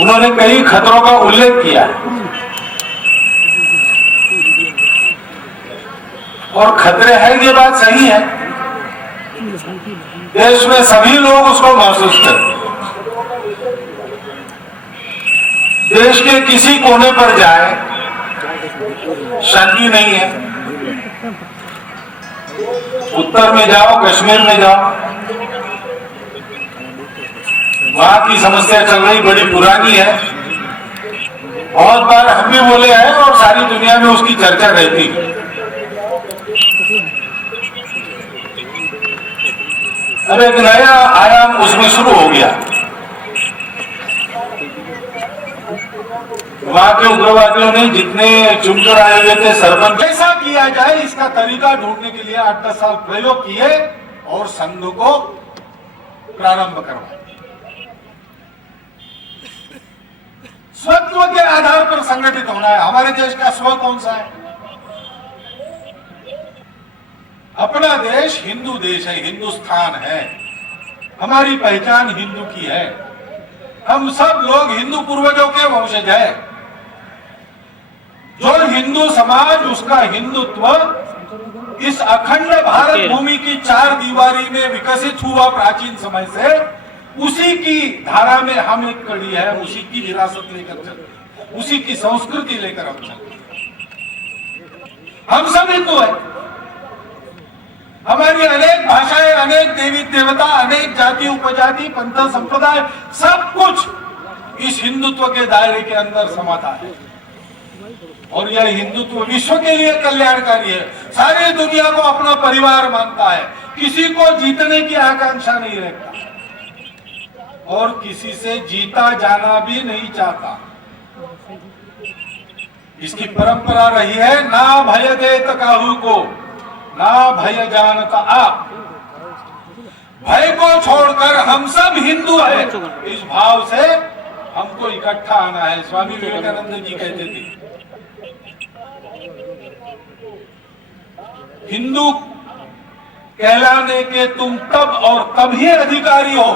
उन्होंने कई खतरों का उल्लेख किया है और खतरे हैं, ये बात सही है। देश में सभी लोग उसको महसूस करते हैं। देश के किसी कोने पर जाए शांति नहीं है। उत्तर में जाओ, कश्मीर में जाओ, वहां की समस्या चल रही बड़ी पुरानी है। बहुत बार हम भी बोले हैं और सारी दुनिया में उसकी चर्चा रहती है। अब एक नया आयाम उसमें शुरू हो गया। वहां के उग्रवादियों ने जितने चुनकर आए हुए थे सरपंच, कैसा किया जाए इसका तरीका ढूंढने के लिए 8-10 साल प्रयोग किए और संघ को प्रारंभ करवाया। स्वत्व के आधार पर संगठित होना है। हमारे देश का स्व कौन सा है? अपना देश हिंदू देश है, हिंदुस्तान है। हमारी पहचान हिंदू की है। हम सब लोग हिंदू पूर्वजों के वंशज है। जो हिंदू समाज, उसका हिंदुत्व इस अखंड भारत भूमि की 4 दीवारी में विकसित हुआ प्राचीन समय से, उसी की धारा में हम एक कड़ी है, उसी की विरासत लेकर चलते हैं, उसी की संस्कृति लेकर हम चलते हैं। हम सब हिंदू हैं। हमारी अनेक भाषाएं, अनेक देवी देवता, अनेक जाति उपजाति, पंथ संप्रदाय, सब कुछ इस हिंदुत्व के दायरे के अंदर समाता है। और यह हिंदुत्व विश्व के लिए कल्याणकारी है। सारी दुनिया को अपना परिवार मानता है। किसी को जीतने की आकांक्षा नहीं रखता और किसी से जीता जाना भी नहीं चाहता। इसकी परंपरा रही है, ना भय देत काहू को, ना भय जानता आप। भय को छोड़कर हम सब हिंदू हैं, इस भाव से हमको इकट्ठा आना है। स्वामी विवेकानंद जी कहते थे, हिंदू कहलाने के तुम तब और तभी अधिकारी हो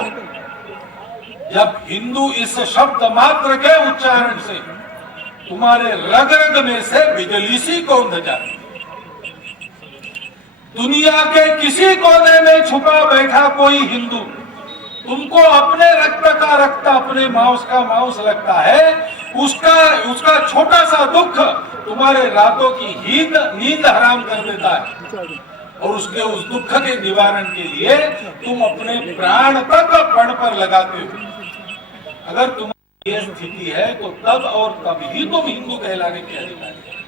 जब हिंदू इस शब्द मात्र के उच्चारण से तुम्हारे रग रग में से बिजली सी कौंध जाए। दुनिया के किसी कोने में छुपा बैठा कोई हिंदू तुमको अपने रक्त का रक्त, अपने मांस का मांस लगता है। उसका छोटा सा दुख तुम्हारे रातों की नींद हराम कर देता है और उसके उस दुख के निवारण के लिए तुम अपने प्राण तक पण पर लगाते हो। अगर तुम्हारी यह स्थिति है तो तब और तब ही तुम हिंदू कहलाने के अधिकारी।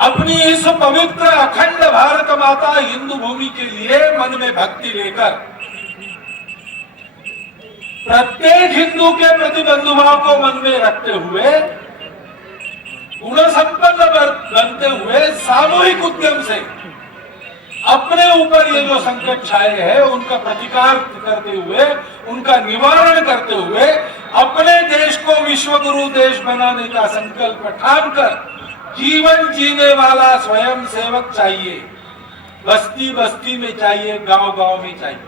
अपनी इस पवित्र अखंड भारत माता हिंदू भूमि के लिए मन में भक्ति लेकर प्रत्येक हिंदू के प्रति बंधुभाव को मन में रखते हुए, गुण संपन्न बनते हुए, सामूहिक उद्यम से अपने ऊपर ये जो संकट छाए हैं उनका प्रतिकार करते हुए, उनका निवारण करते हुए, अपने देश को विश्व गुरु देश बनाने का संकल्प ठानकर जीवन जीने वाला स्वयं सेवक चाहिए। बस्ती बस्ती में चाहिए, गांव गांव में चाहिए।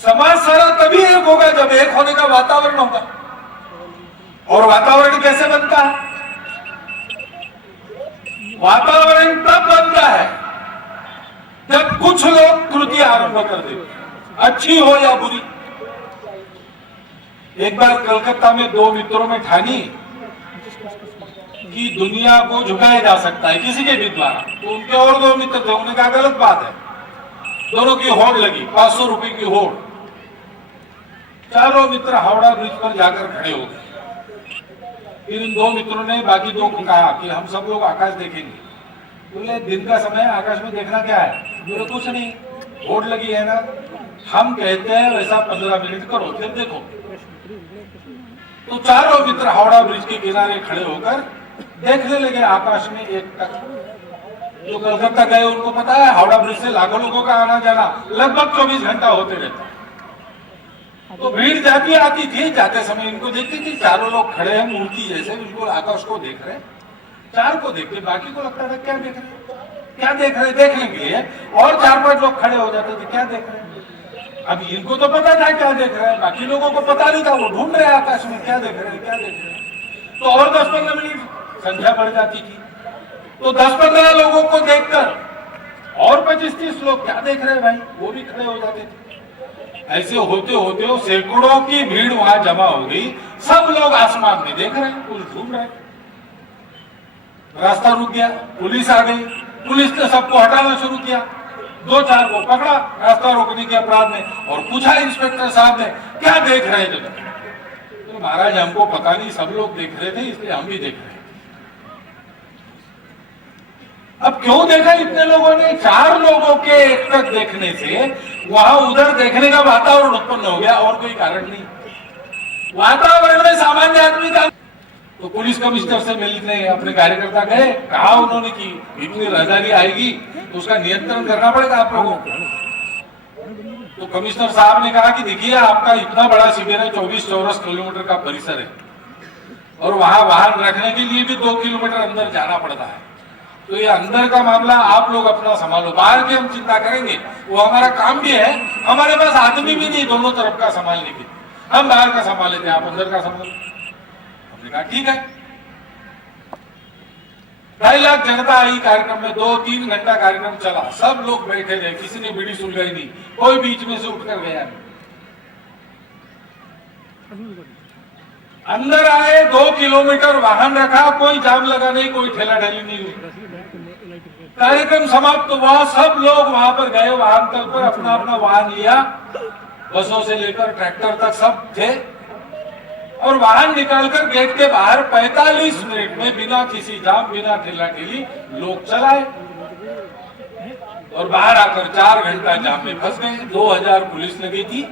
समाज सारा तभी एक होगा जब एक होने का वातावरण होगा। और वातावरण कैसे बनता है? वातावरण तब बनता है जब कुछ लोग कृति आरंभ कर देते, अच्छी हो या बुरी। एक बार कलकत्ता में 2 मित्रों में ठानी कि दुनिया को झुकाया जा सकता है किसी के भी द्वारा। तो उनके और 2 मित्र थे, उन्होंने कहा गलत बात है। दोनों की होड़ लगी, 500 रुपए की होड़। चारों मित्र हावड़ा ब्रिज पर जाकर खड़े हो गए। फिर इन 2 मित्रों ने बाकी 2 को कहा कि हम सब लोग आकाश देखेंगे। बोले दिन का समय आकाश में देखना क्या है? बोले कुछ नहीं, होड़ लगी है ना। हम कहते हैं वैसा 15 मिनट करो फिर देखो। तो चारों मित्र हावड़ा ब्रिज के किनारे खड़े होकर देखने लगे आकाश में एक टक। जो कलकत्ता गए उनको पता है हावड़ा ब्रिज से लाखों लोगों का आना जाना लगभग 24 घंटा होते रहता। तो भीड़ जाती आती थी, जाते समय इनको देखती थी। चारों लोग खड़े हैं मूर्ति जैसे, बिल्कुल आकाश को देख रहे। 4 को देखते, बाकी को लगता था क्या देख रहे, देखने के लिए। और 4-5 लोग खड़े हो जाते थे, क्या देख रहे। अब इनको तो पता था क्या देख रहे हैं, बाकी लोगों को पता नहीं था, वो ढूंढ रहे हैं आकाश में क्या देख रहे हैं, क्या देख रहे हैं। तो और 10-15 मिनट संख्या बढ़ जाती थी, तो 10-15 लोगों को देखकर और 25-30 लोग क्या देख रहे हैं भाई, वो भी खड़े हो जाते थे। ऐसे होते होते सैकड़ों की भीड़ वहां जमा हो गई, सब लोग आसमान में देख रहे हैं, कुछ घूम रहे हैं। रास्ता रुक गया, पुलिस आ गई, पुलिस ने सबको हटाना शुरू किया, 2-4 को पकड़ा रास्ता रोकने के अपराध में और पूछा इंस्पेक्टर साहब ने क्या देख रहे थे। तो महाराज हमको पता नहीं, सब लोग देख रहे थे इसलिए हम भी देख रहे थे। अब क्यों देखा इतने लोगों ने? 4 लोगों के एकटक देखने से वहां उधर देखने का वातावरण उत्पन्न हो गया, और कोई कारण नहीं। वातावरण में सामान्य आदमी का, तो पुलिस कमिश्नर से मिलने अपने कार्यकर्ता गए, कहा उन्होंने कि इतनी राहदारी आएगी तो उसका नियंत्रण करना पड़ेगा आप लोगों को। तो कमिश्नर साहब ने कहा कि देखिए आपका इतना बड़ा शिविर है, 24 चौरस किलोमीटर का परिसर है, और वहां वाहन रखने के लिए भी 2 किलोमीटर अंदर जाना पड़ता है, तो ये अंदर का मामला आप लोग अपना संभालो, बाहर की हम चिंता करेंगे, वो हमारा काम भी है, हमारे पास आदमी भी नहीं दोनों तरफ का संभालने की, हम बाहर का संभाल लेते हैं, आप अंदर का संभालो। हमने कहा ठीक है। 2.5 लाख जनता आई कार्यक्रम में, 2-3 घंटा कार्यक्रम चला, सब लोग बैठे रहे, किसी ने बीड़ी सुलगाई नहीं, कोई बीच में से उठकर गया नहीं। अंदर आए, 2 किलोमीटर वाहन रखा, कोई जाम लगा नहीं, कोई ठेला ढाली नहीं हुई। कार्यक्रम समाप्त हुआ, सब लोग वहां पर गए, वाहन तल पर अपना अपना वाहन लिया, बसों से लेकर ट्रैक्टर तक सब थे, और वाहन निकालकर गेट के बाहर 45 मिनट में बिना किसी जाम, बिना ठेला ठेली लोग चलाए, और बाहर आकर 4 घंटा जाम में फंस गए। 2000 पुलिस लगी थी,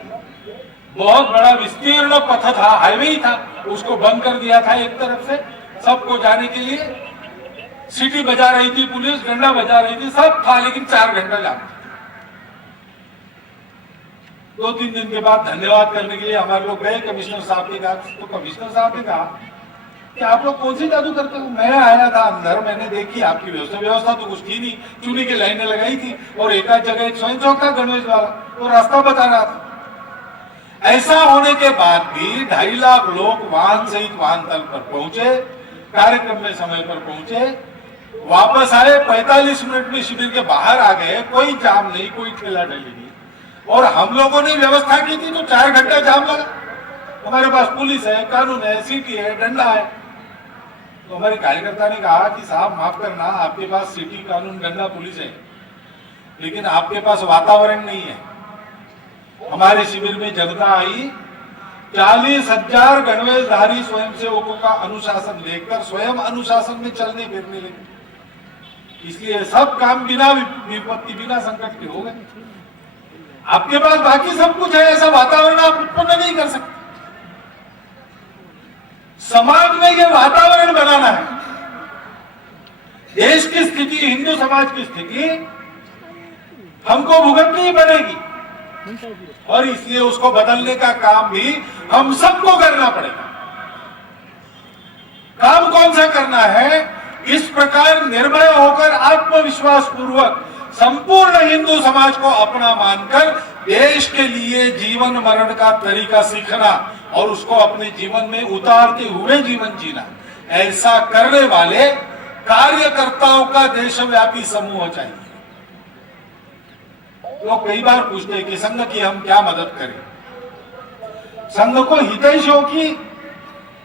बहुत बड़ा विस्तीर्ण पथ था, हाईवे ही था, उसको बंद कर दिया था एक तरफ से सबको जाने के लिए। सीटी बजा रही थी पुलिस, डंडा बजा रही थी, सब था, लेकिन 4 घंटा जाम। 2-3 दिन के बाद धन्यवाद करने के लिए हमारे लोग गए कमिश्नर साहब के पास, तो कमिश्नर साहब ने कहा कि आप लोग कौन सी जादू करते हो? मैं आया था अंदर, मैंने देखी आपकी व्यवस्था तो कुछ थी नहीं, चूनी की लाइनें लगाई थी, और एक आध जगह एक स्वयं चौक था गणेश वाला, वो रास्ता बता रहा था। ऐसा होने के बाद भी 2.5 लाख लोग वाहन सहित वाहन तल पर पहुंचे, कार्यक्रम में समय पर पहुंचे, वापस आए, 45 मिनट में शिविर के बाहर आ गए, कोई जाम नहीं, कोई ठेला ढली नहीं, और हम लोगों ने व्यवस्था की थी तो 4 घंटा जाम लगा। हमारे पास पुलिस है, कानून है, सीटी है, डंडा है। तो हमारे कार्यकर्ता ने कहा कि साहब माफ करना, आपके पास सीटी, कानून, डंडा, पुलिस है, लेकिन आपके पास वातावरण नहीं है। हमारे शिविर में जनता आई, 40,000 गणवेशधारी स्वयंसेवकों का अनुशासन देखकर स्वयं अनुशासन में चलने फिरने लगे, इसलिए सब काम बिना विपत्ति, बिना संकट के हो गए। आपके पास बाकी सब कुछ है, ऐसा वातावरण आप उत्पन्न नहीं कर सकते। समाज में ये वातावरण बनाना है। देश की स्थिति, हिंदू समाज की स्थिति हमको भुगतनी पड़ेगी, और इसलिए उसको बदलने का काम भी हम सबको करना पड़ेगा। काम कौन सा करना है? इस प्रकार निर्भय होकर आत्मविश्वास पूर्वक संपूर्ण हिंदू समाज को अपना मानकर देश के लिए जीवन मरण का तरीका सीखना और उसको अपने जीवन में उतारते हुए जीवन जीना, ऐसा करने वाले कार्यकर्ताओं का देशव्यापी समूह चाहिए। लोग कई बार पूछते हैं कि संघ की हम क्या मदद करें। संघ को हितैषियों की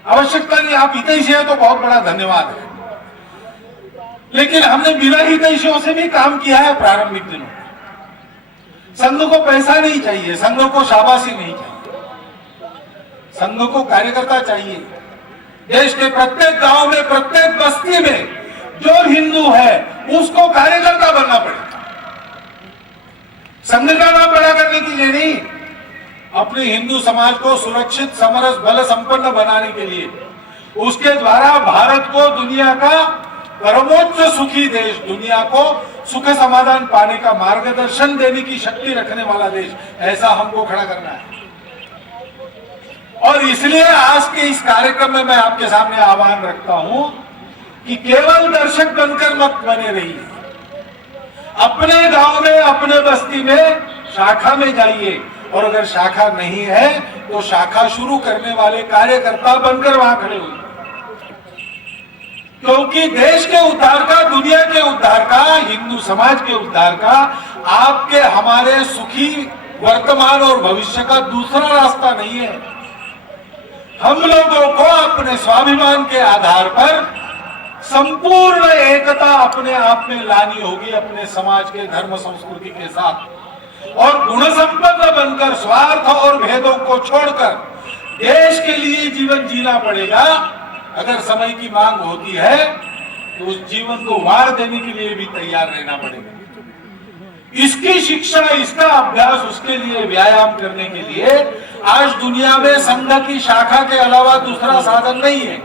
आवश्यकता नहीं, आप हितैषी है तो बहुत बड़ा धन्यवाद है, लेकिन हमने बिना हितैषियों से भी काम किया है प्रारंभिक दिनों में। संघ को पैसा नहीं चाहिए, संघ को शाबाशी नहीं चाहिए, संघ को कार्यकर्ता चाहिए। देश के प्रत्येक गांव में, प्रत्येक बस्ती में जो हिंदू है उसको कार्यकर्ता बनना पड़ेगा। संघ का नाम बड़ा करने के लिए नहीं, अपने हिंदू समाज को सुरक्षित, समरस, बल संपन्न बनाने के लिए, उसके द्वारा भारत को दुनिया का परमोच्च सुखी देश, दुनिया को सुख समाधान पाने का मार्गदर्शन देने की शक्ति रखने वाला देश, ऐसा हमको खड़ा करना है। और इसलिए आज के इस कार्यक्रम में मैं आपके सामने आह्वान रखता हूं कि केवल दर्शक बनकर मत बने रहिए। अपने गांव में, अपने बस्ती में, शाखा में जाइए और अगर शाखा नहीं है तो शाखा शुरू करने वाले कार्यकर्ता बनकर वहां खड़े हुए, क्योंकि देश के उद्धार का, दुनिया के उद्धार का, हिंदू समाज के उद्धार का, आपके हमारे सुखी वर्तमान और भविष्य का दूसरा रास्ता नहीं है। हम लोगों को अपने स्वाभिमान के आधार पर संपूर्ण एकता अपने आप में लानी होगी, अपने समाज के धर्म संस्कृति के साथ, और गुण संपन्न बनकर स्वार्थ और भेदों को छोड़कर देश के लिए जीवन जीना पड़ेगा। अगर समय की मांग होती है तो उस जीवन को वार देने के लिए भी तैयार रहना पड़ेगा। इसकी शिक्षा, इसका अभ्यास, उसके लिए व्यायाम करने के लिए आज दुनिया में संघ की शाखा के अलावा दूसरा साधन नहीं है।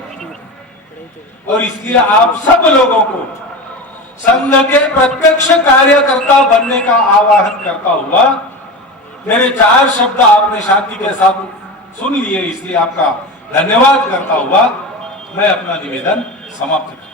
और इसलिए आप सब लोगों को संघ के प्रत्यक्ष कार्यकर्ता बनने का आह्वान करता हुआ, मेरे 4 शब्द आपने शांति के साथ सुन लिए, इसलिए आपका धन्यवाद करता हुआ मैं अपना निवेदन समाप्त करता हूं।